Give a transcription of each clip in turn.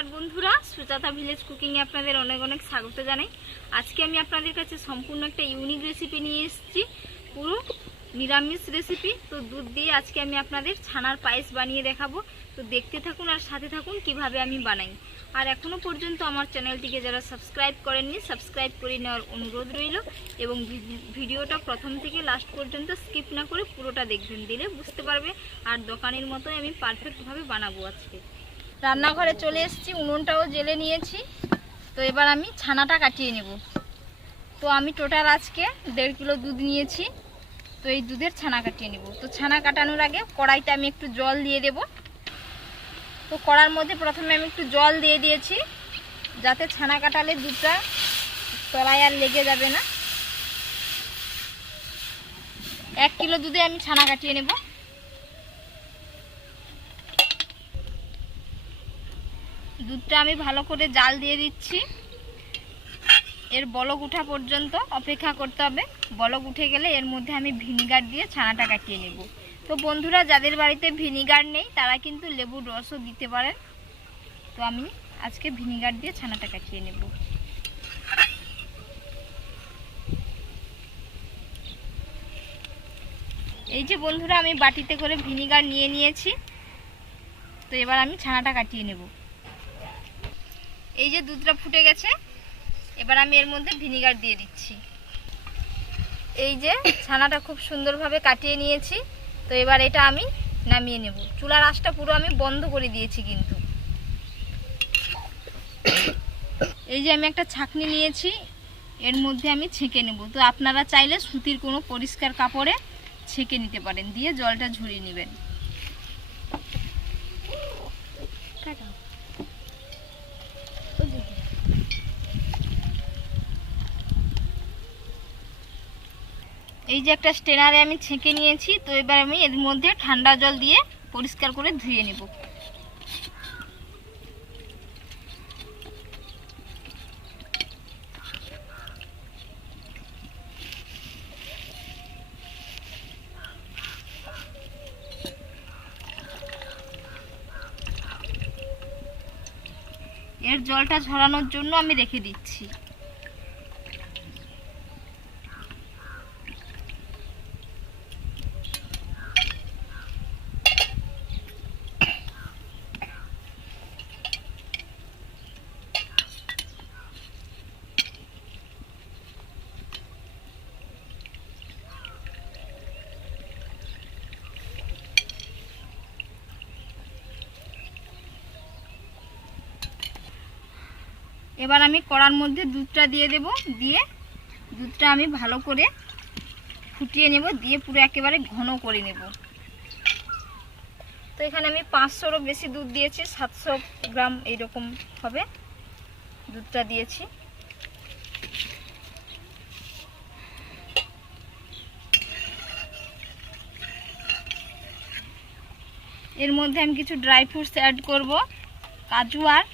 নমস্কার বন্ধুরা, সুজাতা ভিলেজ কুকিংয়ে আপনাদের অনেক অনেক স্বাগত জানাই। আজকে আমি আপনাদের কাছে সম্পূর্ণ একটা ইউনিক রেসিপি নিয়ে এসেছি, পুরো নিরামিষ রেসিপি তো দুধ দিয়ে আজকে আমি আপনাদের ছানার পায়েস বানিয়ে দেখাবো। তো দেখতে থাকুন আর সাথে থাকুন কীভাবে আমি বানাই। আর এখনও পর্যন্ত আমার চ্যানেলটিকে যারা সাবস্ক্রাইব করেননি সাবস্ক্রাইব করে নেওয়ার অনুরোধ রইল এবং ভিডিওটা প্রথম থেকে লাস্ট পর্যন্ত স্কিপ না করে পুরোটা দেখবেন। দিলে বুঝতে পারবে আর দোকানের মতোই আমি পারফেক্টভাবে বানাবো আজকে। রান্নাঘরে চলে এসেছি, উনুনটাও জেলে নিয়েছি। তো এবার আমি ছানাটা কাটিয়ে নেব। তো আমি টোটাল আজকে দেড় কিলো দুধ নিয়েছি। তো এই দুধের ছানা কাটিয়ে নেব। তো ছানা কাটানোর আগে কড়াইতে আমি একটু জল দিয়ে দেব। তো কড়ার মধ্যে প্রথমে আমি একটু জল দিয়ে দিয়েছি, যাতে ছানা কাটালে দুধটা তলায় আর লেগে যাবে না। এক কিলো দুধে আমি ছানা কাটিয়ে নেব। দুধটা আমি ভালো করে জাল দিয়ে দিচ্ছি। এর বলক উঠা পর্যন্ত অপেক্ষা করতে হবে। বলক উঠে গেলে এর মধ্যে আমি ভিনিগার দিয়ে ছানাটা কাটিয়ে নেব। তো বন্ধুরা, যাদের বাড়িতে ভিনিগার নেই, তারা কিন্তু লেবুর রসও দিতে পারেন। তো আমি আজকে ভিনিগার দিয়ে ছানাটা কাটিয়ে নেব। এই যে বন্ধুরা, আমি বাটিতে করে ভিনিগার নিয়ে নিয়েছি। তো এবার আমি ছানাটা কাটিয়ে নেব। এই যে দুধটা ফুটে গেছে, এবার আমি এর মধ্যে ভিনিগার দিয়ে দিচ্ছি। এই যে ছানাটা খুব সুন্দরভাবে কাটিয়ে নিয়েছি, তো এবার এটা আমি নামিয়ে নেব। চুলার আঁচটা পুরো আমি বন্ধ করে দিয়েছি কিন্তু। এই যে আমি একটা ছাকনি নিয়েছি, এর মধ্যে আমি ছেঁকে নেব। তো আপনারা চাইলে সুতির কোনো পরিষ্কার কাপড়ে ছেঁকে নিতে পারেন, দিয়ে জলটা ঝরিয়ে নেবেন। এই যে একটা স্টেনারে আমি ছেঁকে নিয়েছি, তো এবার আমি এর মধ্যে ঠান্ডা জল দিয়ে পরিষ্কার করে ধুয়ে নেব। এর জলটা ঝরানোর জন্য আমি রেখে দিচ্ছি। এবার আমি কড়ার মধ্যে দুধটা দিয়ে দেব। দিয়ে দুধটা আমি ভালো করে ফুটিয়ে নেব। দিয়ে পুরো একেবারে ঘন করে নেব। তো এখানে আমি পাঁচশোরও বেশি দুধ দিয়েছি, সাতশো গ্রাম এইরকম হবে দুধটা দিয়েছি। এর মধ্যে আমি কিছু ড্রাই ফ্রুটস অ্যাড করব, কাজু আর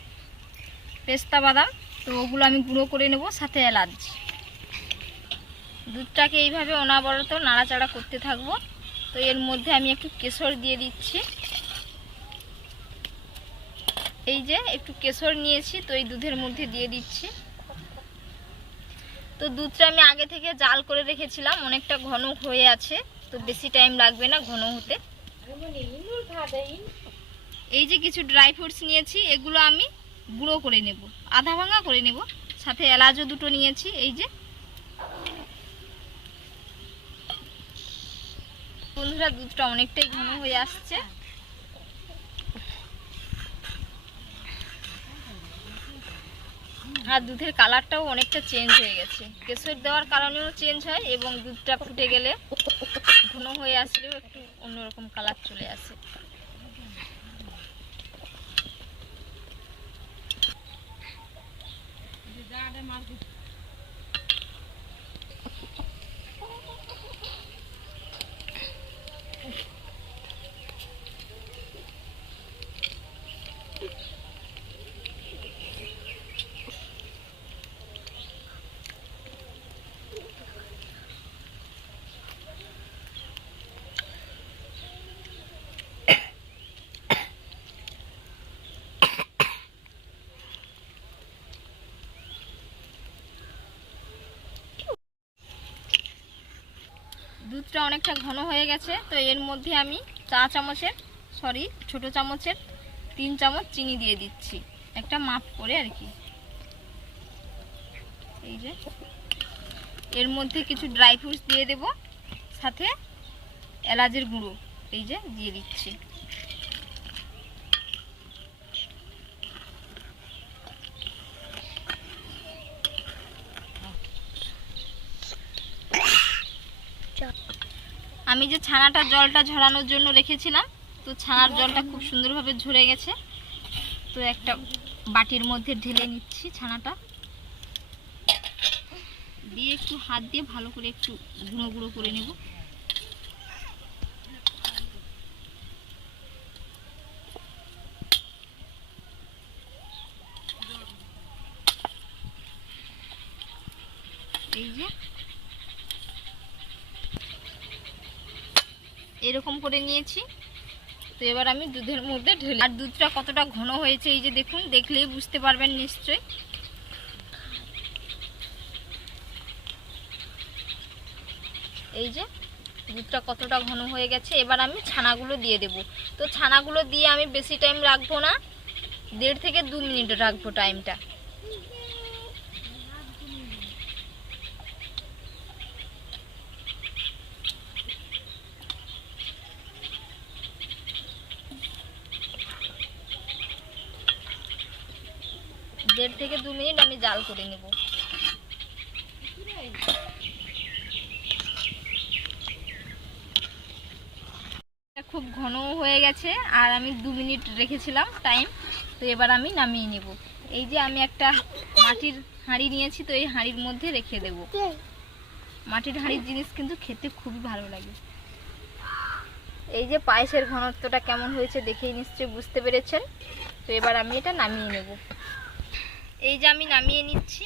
পেস্তা বাদাম তো ওগুলো আমি গুঁড়ো করে নেব, সাথে এলাচ। দুধটাকে এইভাবে অনাবরত নাড়াচাড়া করতে থাকব। তো এর মধ্যে আমি একটু কেশর দিয়ে দিচ্ছি। এই যে একটু কেশর নিয়েছি, তো এই দুধের মধ্যে দিয়ে দিচ্ছি। তো দুধটা আমি আগে থেকে জাল করে রেখেছিলাম, অনেকটা ঘন হয়ে আছে। তো বেশি টাইম লাগবে না ঘন হতে। এই যে কিছু ড্রাই ফ্রুটস নিয়েছি, এগুলো আমি গুঁড়ো করে নেব, আধা ভাঙা করে নেব। সাথে এলাচও দুটো নিয়েছি, এই যে। বন্ধুরা, দুধটা অনেকটাই ঘন হয়ে আসছে। আর দুধের কালারটাও অনেকটা চেঞ্জ হয়ে গেছে। কেশর দেওয়ার কারণেও চেঞ্জ হয় এবং দুধটা ফুটে গেলে ঘন হয়ে আসলেও একটু অন্যরকম কালার চলে আসে। দুধটা অনেকটা ঘন হয়ে গেছে, তো এর মধ্যে আমি চা চামচের সরি ছোট চামচের তিন চামচ চিনি দিয়ে দিচ্ছি। একটা মাপ করে আর কি। এই যে। এর মধ্যে কিছু ড্রাই ফ্রুটস দিয়ে দেব, সাথে এলাচের গুঁড়ো, এই যে, দিয়ে দিচ্ছি। আমি যে ছানাটা জলটা ঝরানোর জন্য রেখেছিলাম, তো ছানার জলটা খুব সুন্দরভাবে ঝরে গেছে। তো একটা বাটির মধ্যে ঢেলে নিচ্ছি ছানাটা। দিয়ে একটু হাত দিয়ে ভালো করে একটু গুঁড়ো গুঁড়ো করে নেব এই যে এরকম করে নিয়েছি। তো এবার আমি দুধের মধ্যে ঢেলে আর দুধটা কতটা ঘন হয়েছে এই যে দেখুন, দেখলেই বুঝতে পারবেন নিশ্চয়ই। এই যে দুধটা কতটা ঘন হয়ে গেছে, এবার আমি ছানাগুলো দিয়ে দেব। তো ছানাগুলো দিয়ে আমি বেশি টাইম রাখব না, দেড় থেকে দু মিনিট রাখব টাইমটা দেড় থেকে দু মিনিট আমি জাল করে নেব। খুব ঘন হয়ে গেছে, আর আমি দু মিনিট রেখেছিলাম টাইম তো এবার আমি নামিয়ে নেব। এই যে আমি একটা মাটির হাঁড়ি নিয়েছি, তো এই হাঁড়ির মধ্যে রেখে দেব। মাটির হাঁড়ির জিনিস কিন্তু খেতে খুবই ভালো লাগে। এই যে পায়েসের ঘনত্বটা কেমন হয়েছে দেখেই নিশ্চয়ই বুঝতে পেরেছেন। তো এবার আমি এটা নামিয়ে নেব। এই যে আমি নামিয়ে নিচ্ছি।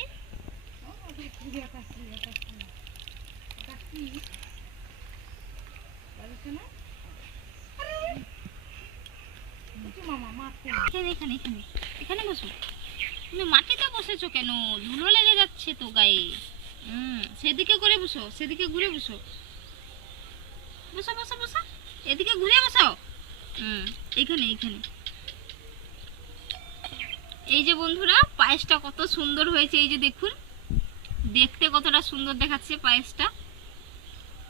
তুমি মাটিতে বসেছো কেন? ধুলো লেগে যাচ্ছে তো গায়ে। হুম, সেদিকে করে বসো, সেদিকে ঘুরে বসো। বসো বসো বসো। এদিকে ঘুরে বসো। হুম, এখানে এখানে। এই যে বন্ধুরা পায়েসটা কত সুন্দর হয়েছে, এই যে দেখুন। দেখতে কতটা সুন্দর দেখাচ্ছে পায়েসটা।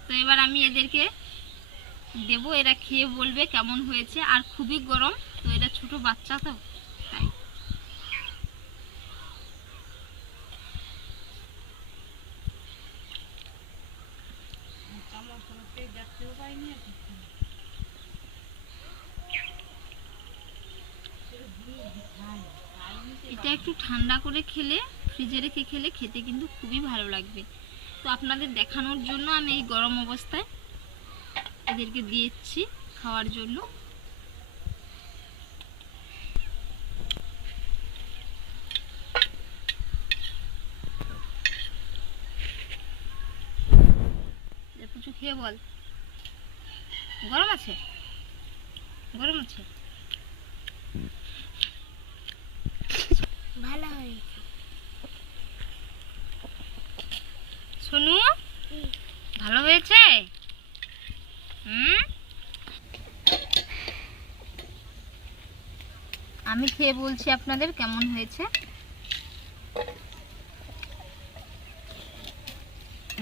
তো এবার আমি এদেরকে দেব, এরা খেয়ে বলবে কেমন হয়েছে। আর খুবই গরম, তো এটা ছোট বাচ্চা তো তাই এটা একটু ঠান্ডা করে খেলে ফ্রিজে রেখে খেলে খেতে কিন্তু খুবই ভালো লাগবে। তো আপনাদের দেখানোর জন্য আমি এই গরম অবস্থায় এদেরকে দিয়েছি খাওয়ার জন্য। কিছু খেয়ে বল। গরম আছে? গরম আছে? ভালো হয়েছে। সোনু? ভালো হয়েছে? হুম? আমি খেয়ে বলছি আপনাদের কেমন হয়েছে?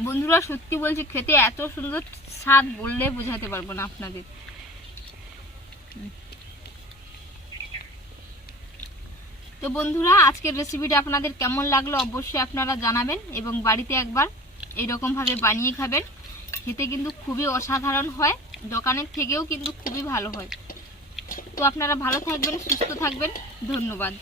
বন্ধুরা সত্যি বলছি খেতে এত সুন্দর স্বাদ বললে বোঝাতে পারব না আপনাদের। তো বন্ধুরা, আজকের রেসিপিটা আপনাদের কেমন লাগল অবশ্যই আপনারা জানাবেন এবং বাড়িতে একবার এইরকমভাবে বানিয়ে খাবেন। খেতে কিন্তু খুবই অসাধারণ হয়, দোকানের থেকেও কিন্তু খুবই ভালো হয়। তো আপনারা ভালো থাকবেন, সুস্থ থাকবেন। ধন্যবাদ।